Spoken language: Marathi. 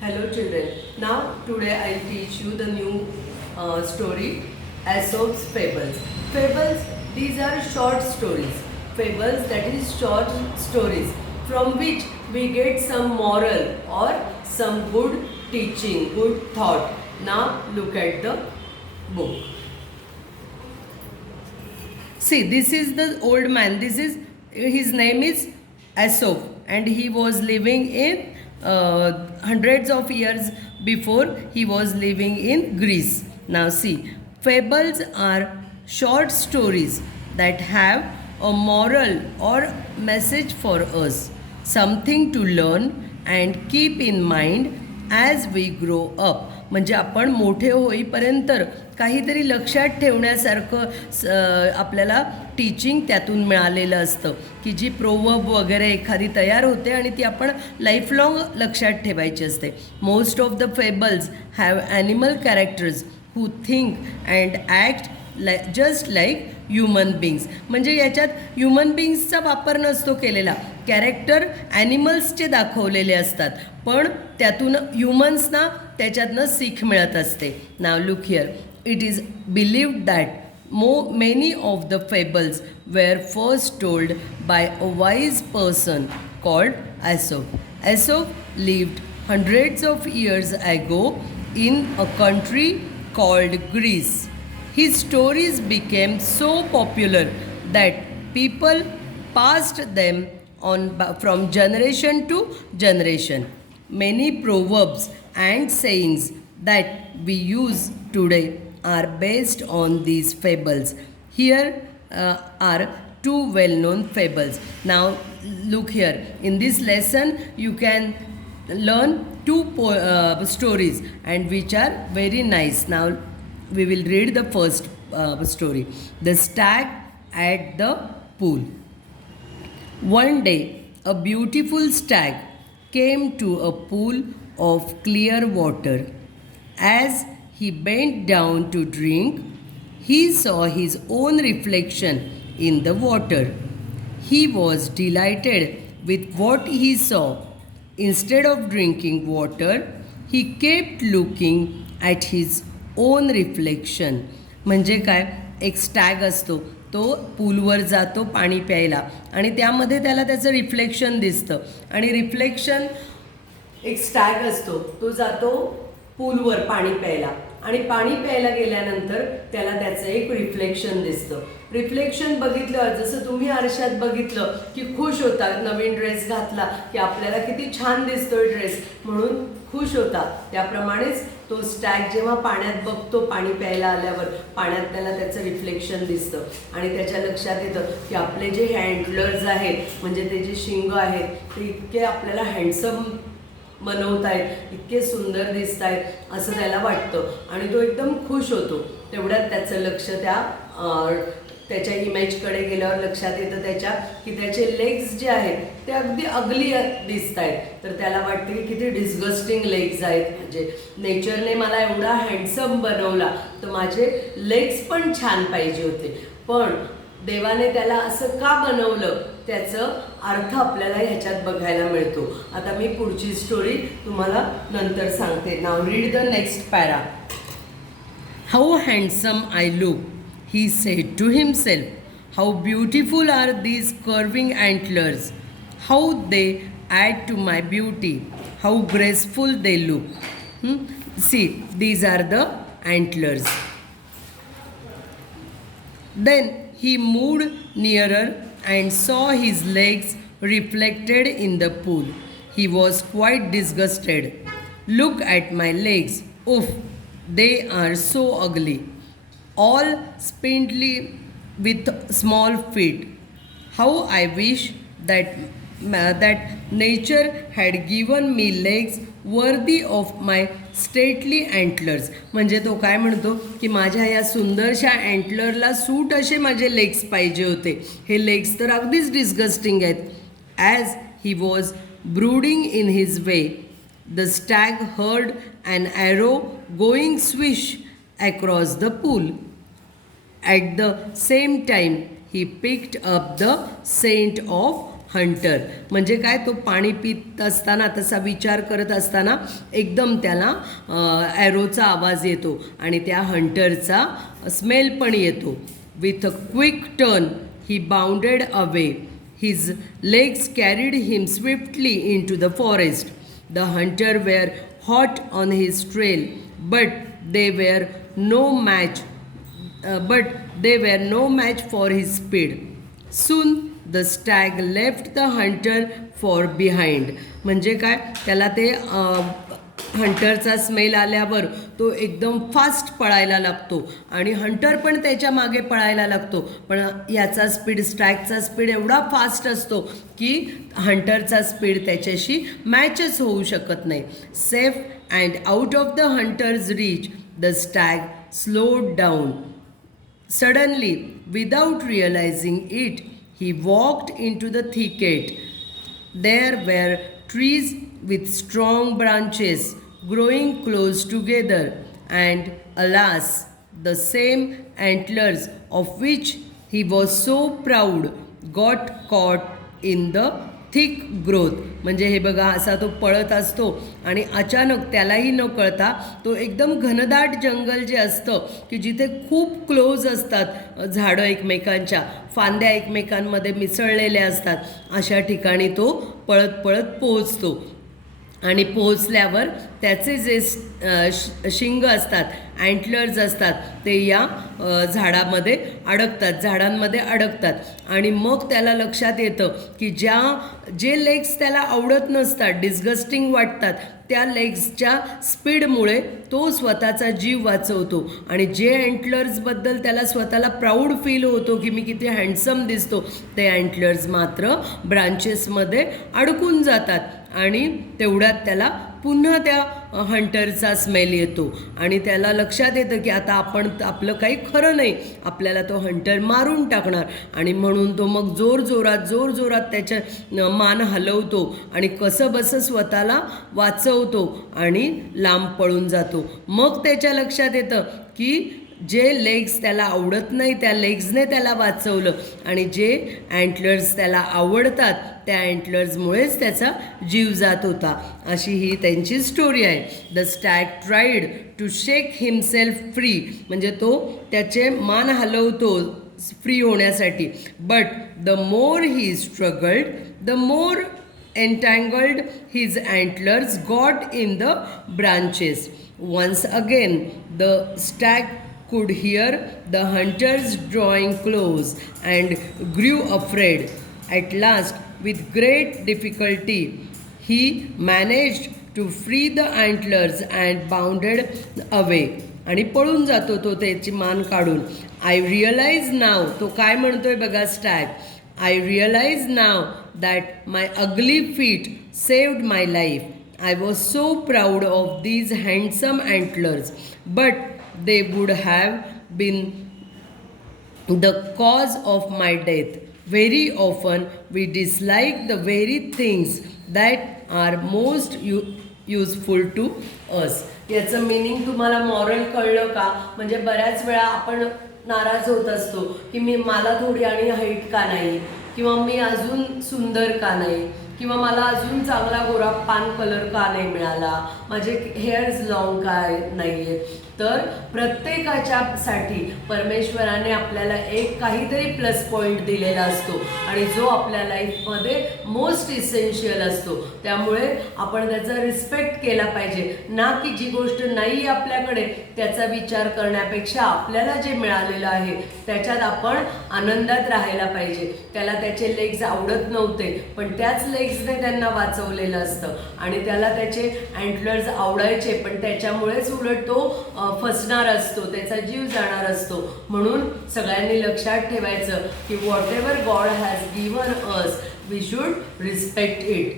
Hello children. Now today I'll teach you the new story Aesop's Fables. Fables, these are short stories. Fables, that is short stories from which we get some moral or some good teaching, good thought. Now look at the book. See, this is the old man. His name is Aesop, and he was living in hundreds of years before he was living in Greece. Now, see, fables are short stories that have a moral or message for us, something to learn and keep in mind as we grow up. म्हणजे आपण मोठे होईपर्यंत काहीतरी लक्षात ठेवण्यासारखं आपल्याला टीचिंग त्यातून मिळालेलं असतं, की जी प्रोवर्ब वगैरे एखादी तयार होते आणि ती आपण लाईफलाँग लक्षात ठेवायची असते. Most of the fables have animal characters who think and act just like human beings. म्हणजे याच्यात ह्युमन बीइंग्सचा वापर नसतो केलेला, कॅरेक्टर ॲनिमल्सचे दाखवलेले असतात, पण त्यातून ह्युमन्सना त्याच्यातनं सीख मिळत असते. Now look here. It is believed that many of the fables were first told by a wise person called Aesop. Aesop lived hundreds of years ago in a country called Greece. His stories became so popular that people passed them on from generation to generation. Many proverbs and sayings that we use today are based on these fables. Here are two well-known fables. Now look here. In this lesson you can learn two stories and which are very nice. Now we will read the first story. The Stag at the Pool. One day, a beautiful stag came to a pool of clear water. As he bent down to drink, he saw his own reflection in the water. He was delighted with what he saw. Instead of drinking water, he kept looking at his on reflection. म्हणजे काय, एक स्टॅग असतो, तो पूलवर जातो पाणी प्यायला आणि त्यामध्ये त्याला त्याचं रिफ्लेक्शन दिसतं. आणि रिफ्लेक्शन, एक स्टॅग असतो, तो जातो पूलवर पाणी प्यायला आणि पाणी प्यायला गेल्यानंतर त्याला त्याचं एक रिफ्लेक्शन दिसतं. रिफ्लेक्शन बघितलं, जसं तुम्ही आरशात बघितलं की खुश होता, नवीन ड्रेस घातला की आपल्याला किती छान दिसतोय ड्रेस म्हणून खुश होता. त्याप्रमाणेच तो स्टॅग जेव्हा पाण्यात बघतो, पाणी प्यायला आल्यावर पाण्यात त्याला त्याचं रिफ्लेक्शन दिसतं आणि त्याच्या लक्षात येतं की आपले जे हँडलर्स आहेत, म्हणजे ते जे शिंग आहेत, ते इतके आपल्याला हँडसम बनवत आहेत, इतके सुंदर दिसत आहेत असं त्याला वाटतं आणि तो एकदम खुश होतो. तेवढ्यात त्याचं लक्ष त्याच्या इमेजकडे गेल्यावर लक्षात येतं त्याच्या की त्याचे लेग्स जे आहेत ते अगदी अगली दिसत आहेत. तर त्याला वाटतं की किती डिस्गस्टिंग लेग्स आहेत, म्हणजे नेचरने मला एवढा हँडसम बनवला तर माझे लेग्स पण छान पाहिजे होते, पण देवाने त्याला असं का बनवलं त्याचं अर्थ आपल्याला ह्याच्यात बघायला मिळतो. आता मी पुढची स्टोरी तुम्हाला नंतर सांगते. Now read the next para. How handsome I look, he said to himself. How beautiful are these curving antlers. How they add to my beauty. How graceful they look. See, these are the antlers. Then he moved nearer and saw his legs reflected in the pool. He was quite disgusted. Look at my legs. Oof, they are so ugly. All spindly with small feet. How I wish that nature had given me legs worthy of my stately antlers. म्हणजे तो काय म्हणतो की माझ्या या सुंदरशा अँटलरला सूट असे माझे लेग्स पाहिजे होते. हे लेग्स तर अगदीच डिस्गस्टिंग आहेत. As he was brooding in his way, the stag heard an arrow going swish across the pool. At the same time, he picked up the scent of Hunter. म्हणजे काय, तो पाणी पित असताना तसा विचार करत असताना एकदम त्याला ॲरोचा आवाज येतो आणि त्या हंटरचा स्मेल पण येतो. With a quick turn he bounded away. His legs carried him swiftly into the forest. The hunter were hot on his trail, but they were no match for his speed. Soon the stag left the hunter for behind. म्हणजे काय, त्याला ते हंटरचा स्मेल आल्यावर तो एकदम फास्ट पळायला लागतो आणि हंटर पण त्याच्या मागे पळायला लागतो. पण याचा स्पीड, स्टॅगचा स्पीड एवढा फास्ट असतो की हंटरचा स्पीड त्याच्याशी मॅचच होऊ शकत नाही. Safe and out of the hunters reach the Stag slowed down. Suddenly, without realizing it, he walked into the thicket. There were trees with strong branches growing close together, and alas, the same antlers of which he was so proud got caught in the thick growth. म्हणजे हे बघा, असा तो पळत असतो आणि अचानक त्यालाही न कळता तो एकदम घनदाट जंगल जे असतं की जिथे खूप क्लोज असतात झाडं, एकमेकांच्या फांद्या एकमेकांमध्ये मिसळलेल्या असतात, अशा ठिकाणी तो पळत पळत पोहोचतो. आणि पोहोचल्यावर त्याचे जे शिंग असतात, अँटलर्स असतात, ते या झाडांमध्ये अडकतात. आणि मग त्याला लक्षात येतं की जे लेग्स त्याला आवडत नसतात, डिस्गस्टिंग वाटतात, त्या लेग्सच्या स्पीडमुळे तो स्वतःचा जीव वाचवतो. आणि जे अँटलर्सबद्दल त्याला स्वतःला प्राऊड फील होतो की मी किती हँडसम दिसतो, ते अँटलर्स मात्र ब्रांचेसमध्ये अडकून जातात आणि तेवढ्यात त्याला पुन्हा त्या हंटरचा स्मेल येतो आणि त्याला लक्षात येतं की आता आपलं काही खरं नाही, आपल्याला तो हंटर मारून टाकणार. आणि म्हणून तो मग जोरजोरात त्याच्या मान हलवतो आणि कसंबसं स्वतःला वाचवतो आणि लांब पळून जातो. मग त्याच्या लक्षात येतं की जे लेग्स त्याला आवडत नाही त्या लेग्सने त्याला वाचवलं आणि जे अँटलर्स त्याला आवडतात त्या अँटलर्समुळेच त्याचा जीव जात होता. अशी ही त्यांची स्टोरी आहे. The stag tried to shake himself free. म्हणजे तो त्याचे मान हलवतो फ्री होण्यासाठी. But the more he struggled, the more entangled his antlers got in the branches. Once again the stag could hear the hunters drawing close and grew afraid. At last, with great difficulty, he managed to free the antlers and bounded away. आणि पळून जातो तो त्याची मान काढून. आय रिअलाइज नाव, तो काय म्हणतोय बघा Stag. I realize now that my ugly feet saved my life. I was so proud of these handsome antlers, but they would have been the cause of my death. Very often we dislike the very things that are most useful to us. याचं मीनिंग तुम्हाला मॉरल कळलं का? म्हणजे बऱ्याच वेळा आपण नाराज होत असतो की मला थोडी आणि हाईट का नाही, किंवा मी अजून सुंदर का नाही, किंवा मला अजून चांगला गोरा पान कलर का नाही मिळाला, माझे हेअर्स लॉंग काय नाही आहेत. तर प्रत्येकाच्यासाठी परमेश्वराने आपल्याला एक काहीतरी प्लस पॉईंट दिलेला असतो आणि जो आपल्या लाईफमध्ये मोस्ट इसेन्शियल असतो. त्यामुळे आपण त्याचा रिस्पेक्ट केला पाहिजे. ना की जी गोष्ट नाही आपल्याकडे त्याचा विचार करण्यापेक्षा आपल्याला जे मिळालेलं आहे त्याच्यात आपण आनंदात राहायला पाहिजे. त्याला त्याचे लेग्स आवडत नव्हते पण त्याच लेग्सने त्यांना वाचवलेलं असतं आणि त्याला त्याचे अँटलर्स आवडायचे पण त्याच्यामुळेच उलट तो फसणार असतो, त्याचा जीव जाणार असतो. म्हणून सगळ्यांनी लक्षात ठेवायचं की whatever God has given us we should respect it.